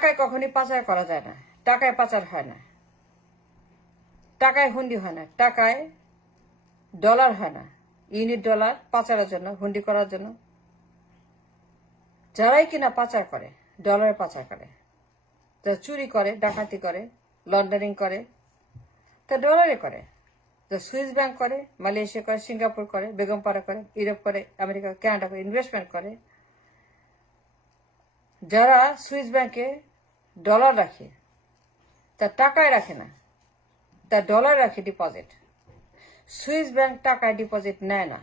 টাকায় কখনই পাচার করা যায় না, টাকায় পাচার হয় না, টাকায় হুন্ডি হয় না, টাকায় ডলার হয় না। ইউনিট ডলার পাচারের জন্য, হুন্ডি করার জন্য যারাই কিনা পাচার করে, ডলারে পাচার করে, যারা চুরি করে, ডাকাতি করে, লন্ডারিং করে, তা ডলারে করে। যারা সুইস ব্যাংক করে, মালয়েশিয়া করে, সিঙ্গাপুর করে, বেগমপাড়া করে, ইউরোপ করে, আমেরিকা, কানাডা করে ইনভেস্টমেন্ট করে, যারা সুইস ব্যাংকে ডলার রাখে, তার টাকায় রাখে না, তার ডলার রাখে ডিপোজিট। সুইস ব্যাংক টাকায় ডিপোজিট নেয় না,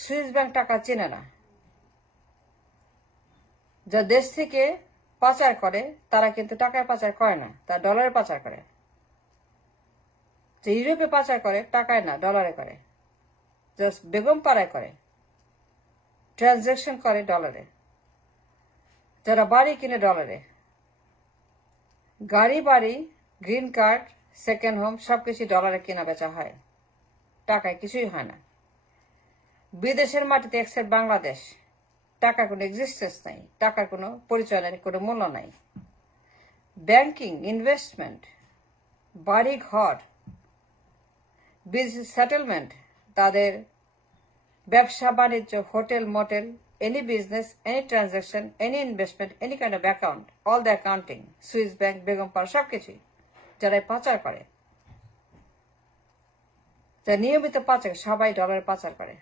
সুইস ব্যাংক টাকা চেনে না। যা দেশ থেকে পাচার করে তারা কিন্তু টাকায় পাচার করে না, তারা ডলারে পাচার করে। যে ইউরোপে পাচার করে টাকায় না, ডলারে করে। জাস্ট বেগম পাড়ায় করে, ট্রানজাকশন করে ডলারে। যারা বাড়ি কিনে ডলারে, গাড়ি বাড়ি, গ্রিন কার্ড, সেকেন্ড হোম সবকিছু ডলারে কেনা বেচা হয়, টাকায় কিছুই হয় না। বিদেশের মাটিতে এক্সেপ্ট বাংলাদেশ টাকার কোনো এক্সিস্টেন্স নাই, টাকার কোনো পরিচয় নেই, কোনো মূল্য নাই। ব্যাংকিং, ইনভেস্টমেন্ট, বাড়ি ঘর, বিজনেস সেটেলমেন্ট, তাদের ব্যবসা বাণিজ্য, hotel motel, any business, any transaction, any investment, any kind of account, all the accounting, Swiss bank, Begumpara সবকিছুই যারা পাচার করে, যারা নিয়মিত পাচার, সবাই ডলার পাচার করে।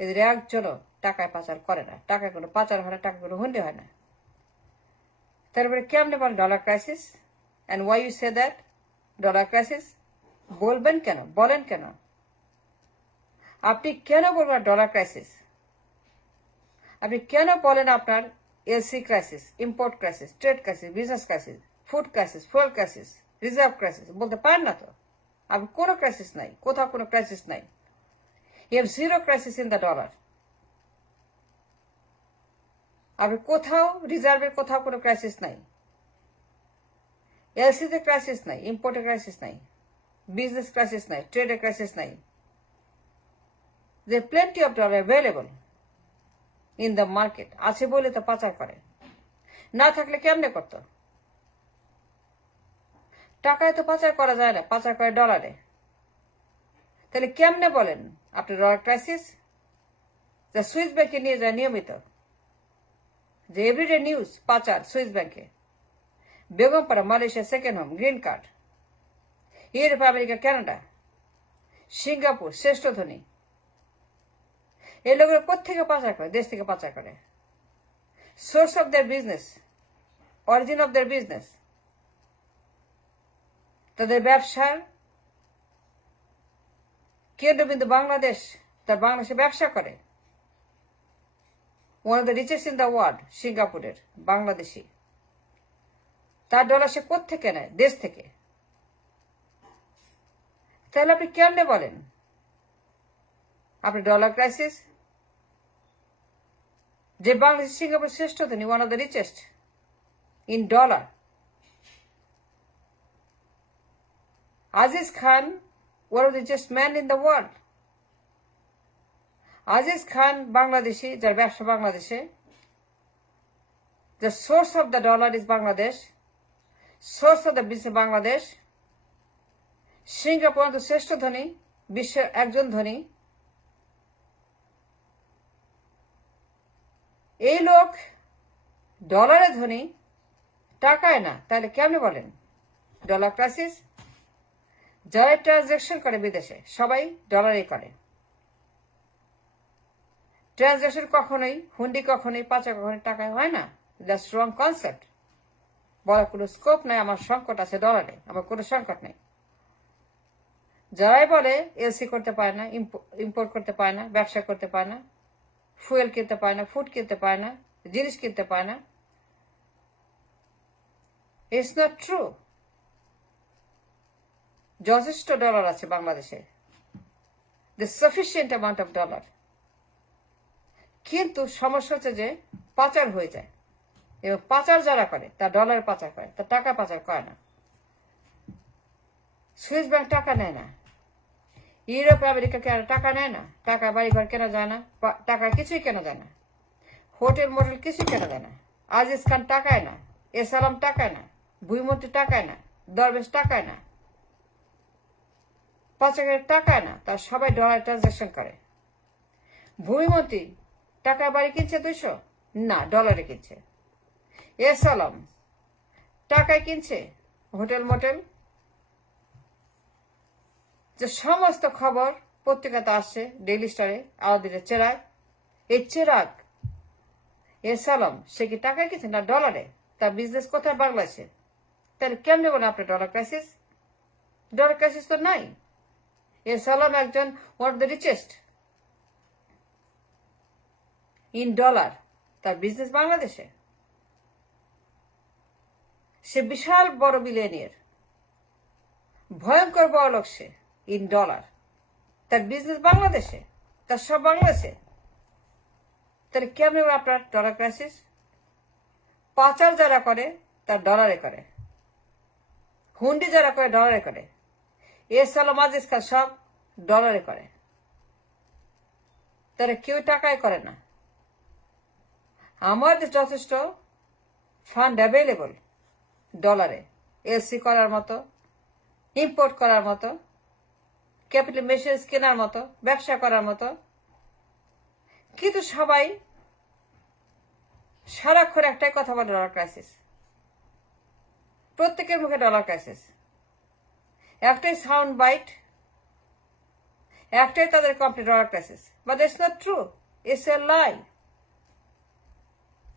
এদের একজনও টাকায় পাচার করে না, টাকায় কোনো পাচার হয় না, টাকা কোনো হুন্ডি হয় না। তারপরে কেমনে বলেন dollar crisis? And why you say that dollar crisis? বলবেন কেন, বলেন কেন? আপনি কেন বলবেন ডলার ক্রাইসিস? আপনি কেন বলেন আপনার LC crisis, import crisis, trade crisis, business crisis, food crisis, fuel crisis, reserve crisis? বলতে পারেন না তো। আপনি কোনো ক্রাইসিস নাই, কোথাও কোনো ক্রাইসিস নাই। You have zero crisis in the dollar. আপনি কোথাও রিজার্ভের কোথাও কোনো ক্রাইসিস নাই, এলসিতে ক্রাইসিস নাই, ইম্পোর্টের ক্রাইসিস নাই, বিজনেস ক্রাইসিস নাই, ট্রেডের ক্রাইসিস নাই। There are plenty of dollar available in the market. আছে বলে তো পাচার করে, না থাকলে কেমনে করতো? টাকায় তো পাচার করা যায় না, পাচার করে ডলারে। তাহলে কেমনে বলেন আপনি ডলার ক্রাইসিস? যা সুইস ব্যাংকে নিয়ে যায় নিয়মিত, যে এভরিডে নিউজ পাচার সুইস ব্যাংকে, Begumpara, Malaysia, second home, green card, Europe, America, Canada, Singapore, শ্রেষ্ঠ ধনী, এই লোকেরা কোথেকে পাচার করে? দেশ থেকে পাচার করে। Source of their business, origin of their business, তাদের ব্যবসার কেন্দ্রবিন্দু বাংলাদেশ, তার বাংলাদেশে ব্যবসা করে। One of the richest in the world, সিঙ্গাপুরের বাংলাদেশি। তার ডলার সে কোত্থেকে নেয়? দেশ থেকে। তাহলে আপনি কেমনে বলেন আপনি ডলার ক্রাইসিস? যে বাংলাদেশ, সিঙ্গাপুর শ্রেষ্ঠ ধনী, one of the richest in dollar. Aziz Khan, one of the richest men in the world. Aziz Khan, Bangladeshi, যার ব্যবসা বাংলাদেশে। The source of the dollar is Bangladesh. Source of the business Bangladesh. Singapore তো শ্রেষ্ঠ ধনী, বিশ্বের একজন ধনী। এই লোক ডলারে ধনী, টাকায় না। তাহলে কেমনে বলেন ডলার ক্রাইসিস? যারা ট্রানজাকশন করে বিদেশে সবাই ডলারে করে। ট্রানজাকশন কখনোই, হুন্ডি কখনোই, পাচার কখনোই টাকায় হয় না। That's wrong concept. বলার কোনো স্কোপ নাই আমার সংকট আছে ডলারে, আমার কোনো সংকট নেই। যারাই বলে এলসি করতে পারে না, ইম্পোর্ট করতে পারে না, ব্যবসা করতে পারে না, ফুয়েল কিনতে পারে না, ফুড কিনতে পারে না, জিনিস কিনতে পারে না, ইটস নট ট্রু। যথেষ্ট ডলার আছে বাংলাদেশে, the sufficient amount of dollar. কিন্তু সমস্যা হচ্ছে যে পাচার হয়ে যায়, এবং পাচার যারা করে তার ডলার পাচার করে, তার টাকা পাচার করে না। সুইস ব্যাংক টাকা নেয় না, ইউরোপ, আমেরিকা টাকা নেয় না, টাকা বাড়িঘর কেনা যায় না, টাকা কিছুই কেনা যায় না, হোটেল মোটেল কিছুই কেনা যায় না। আজিজ খান টাকায় না, এস আলম টাকায় না, ভূমিমন্ত্রী টাকায় না, দরবেশ টাকায় না, পাচারের টাকায় না, তার সবাই ডলার ট্রানজাকশন করে। ভূমিমন্ত্রী টাকায় বাড়ি কিনছে 200, না ডলারে কিনছে। এস আলম টাকায় কিনছে হোটেল মোটেল। যে সমস্ত খবর পত্রিকাতে আসছে, ডেইলি স্টারে, আলাদিনের চেরাগ, এই চেরাগ এস আলম সে কি টাকায় কিনছে না ডলারে? তার বিজনেস কোথায়? বাংলাদেশে। তাহলে কেমনে বলে আপনার ডলার ক্রাইসিস? ডলার ক্রাইসিস তো নাই। এস আলম একজন one of the richest in dollar, তার বিজনেস বাংলাদেশে। সে বিশাল বড় বিলিয়নিয়ার, ভয়ঙ্কর বড় লোক সে, ইন ডলার, তার বিজনেস বাংলাদেশে, তার সব বাংলাদেশে। তাহলে কেমন আপনার ডলার ক্রাইসিস? পাচার যারা করে তার ডলারে করে, হুন্ডি যারা করে ডলারে করে, এস আলম আজিজ খান সব ডলারে করে। তারা কেউ টাকায় করে না। আমাদের যথেষ্ট ফান্ড অ্যাভেলেবল ডলারে, এলসি করার মতো, ইম্পোর্ট করার মতো, ক্যাপিটাল মেশিনস কেনার মতো, ব্যবসা করার মতো। কিন্তু সবাই সারাক্ষণ একটাই কথা বলে, ডলার ক্রাইসিস। প্রত্যেকের মুখে ডলার ক্রাইসিস, একটাই সাউন্ড বাইট, একটাই তাদের complete dollar crisis. But it's not true, it's a lie.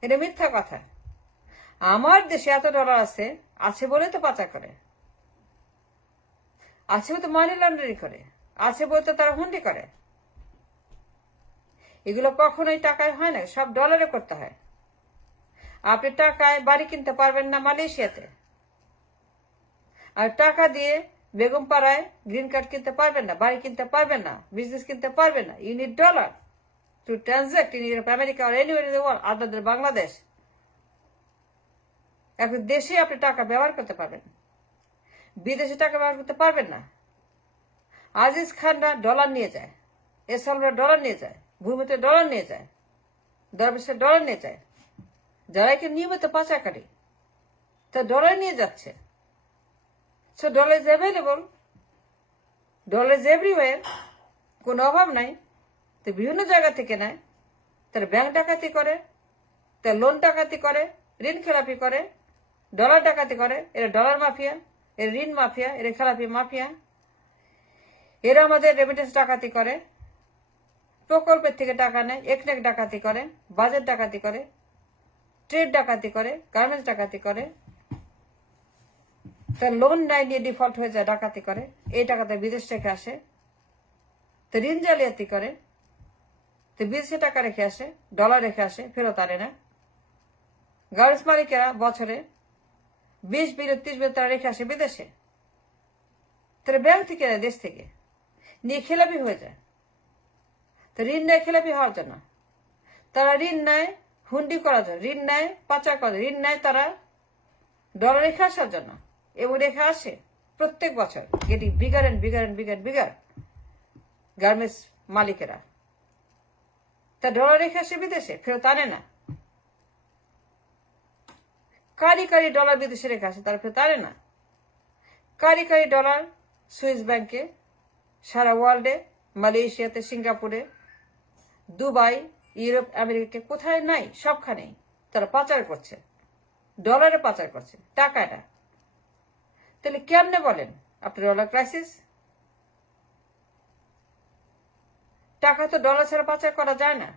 এটা মিথ্যা কথা। আমার দেশে এত ডলার আছে বলে তো পাচার করে, আছে বলে তো মানি লন্ডারিং করে, আছে বলে তো তারা হুন্ডি করে। এগুলো কখনোই টাকায় হয় না, সব ডলারে করতে হয়। আপনি টাকায় বাড়ি কিনতে পারবেন না মালয়েশিয়াতে, আর টাকা দিয়ে বেগম পাড়ায় গ্রিন কার্ড কিনতে পারবেন না, বাড়ি কিনতে পারবেন না, বিজনেস কিনতে পারবেন না। You need dollar to transact in Europe, America আর anywhere in the world other than Bangladesh. এখন দেশে আপনি টাকা ব্যবহার করতে পারবেন, বিদেশে টাকা ব্যবহার করতে পারবেন না। আজিজ খানরা ডলার নিয়ে যায়, এস আলমরা ডলার নিয়ে যায়, ভূমিতে ডলার নিয়ে যায়, দরবেশের ডলার নিয়ে যায়। যারা কি নিয়মিত পাচারকারী, তা ডলার নিয়ে যাচ্ছে। So dollar is available, dollar is everywhere, কোনো অভাব নাই। তো বিভিন্ন জায়গা থেকে নেয়, তারা ব্যাংক ডাকাতি করে, তার লোন ডাকাতি করে, ঋণ খেলাপি করে, ডলার ডাকাতি করে। এরা ডলার মাফিয়া, এর ঋণ মাফিয়া, এর খেলাপি মাফিয়া। এরা আমাদের রেমিটেন্স ডাকাতি করে, প্রকল্পের থেকে টাকা নেয়, একনেক ডাকাতি করে, বাজেট ডাকাতি করে, ট্রেড ডাকাতি করে, গার্মেন্টস ডাকাতি করে, তার লোন নাই নিয়ে ডিফল্ট হয়ে যায়, ডাকাতি করে। এই টাকাতে বিদেশ থেকে আসে, তো ঋণ জালিয়াতি করে, তো বিদেশে টাকা রেখে আসে, ডলার রেখে আসে, ফেরত আনে না। গার্মেন্টস মালিকেরা বছরে 20 বিলিয়ন 30 বিলিয়ন তারা রেখে আসে বিদেশে, তারা ব্যাংক থেকে নেয়, দেশ থেকে নিয়ে খেলাপি হয়ে যায়। তো ঋণ নেয় খেলাপি হওয়ার জন্য, তারা ঋণ নেয় হুন্ডি করার জন্য, ঋণ নেয় পাচার করার জন্য, ঋণ নেয় তারা ডলার রেখে আসার জন্য, এবং রেখে আসে প্রত্যেক বছর, getting bigger and bigger and bigger bigger. Garments মালিকেরা তা ডলার রেখে আসে বিদেশে, ফেরত আনে না। কারি কারি ডলার বিদেশে রেখে আসে, তারা ফেরত আনে না। কারি কারি ডলার সুইস ব্যাংকে, সারা ওয়ার্ল্ডে, মালয়েশিয়াতে, সিঙ্গাপুরে, দুবাই, ইউরোপ, আমেরিকা, কোথায় নাই, সবখানেই তারা পাচার করছে, ডলারে পাচার করছে, টাকাটা। তাহলে কেমনে বলেন আপনার ডলার ক্রাইসিস? টাকা তো ডলার ছাড়া পাচার করা যায় না।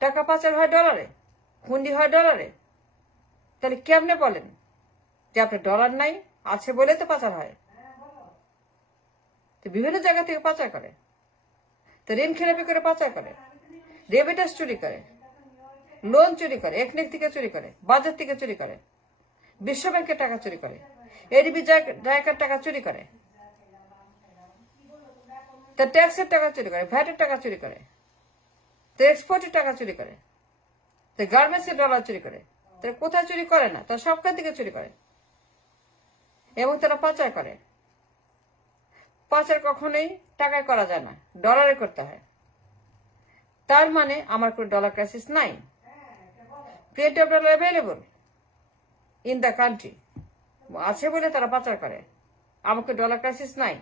টাকা পাচার হয় ডলারে, হুন্ডি হয় ডলারে। তাহলে কেমনে বলেন যে আপনার ডলার নাই? আছে বলে তো পাচার হয়। তো বিভিন্ন জায়গা থেকে পাচার করে, তো ঋণ খেলাপি করে পাচার করে, রেমিটেন্স চুরি করে, লোন চুরি করে, একনেক থেকে চুরি করে, বাজার থেকে চুরি করে, বিশ্ব ব্যাংকের টাকা চুরি করে, এডিবি জায়গার টাকা চুরি করে, তার ট্যাক্সের টাকা চুরি করে, ভ্যাটের টাকা চুরি করে, তো এক্সপোর্টের টাকা চুরি করে, তো গার্মেন্টসের ডলার চুরি করে। তারা কোথায় চুরি করে না, তারা সবখান থেকে চুরি করে, এবং তারা পাচার করে। পাচার কখনোই টাকায় করা যায় না, ডলারে করতে হয়। তার মানে আমার কোনো ডলার ক্রাইসিস নাই। plenty of dollar available in the country. আছে বলে তারা পাচার করে। আমাকে ডলার ক্রাইসিস নাই।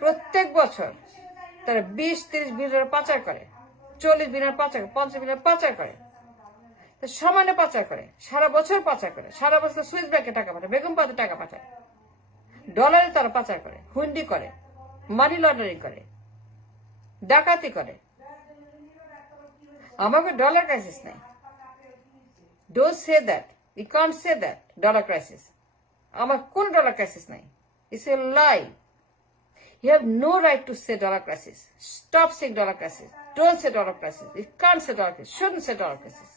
প্রত্যেক বছর তারা 20-30 বিলিয়ন পাচার করে, 40 বিলিয়ন পাচার করে, 50 বিলিয়ন পাচার করে, সমানে পাচার করে, সারা বছর পাচার করে, সারা বছর সুইস ব্যাংকে টাকা পাঠায়, বেগম পাতে টাকা পাঠায়, ডলারে তারা পাচার করে, হুন্ডি করে, মানি লন্ডারিং করে, ডাকাতি করে। আমাকে ডলার ক্রাইসিস নাই। Don't say that, you can't say that dollar crisis. আমার কোন ডলার ক্রাইসিস নাই। It's a lie. You have no right to say dollar crisis. Stop saying dollar crisis. Don't say dollar crisis. You can't say dollar crisis. Shouldn't say dollar crisis.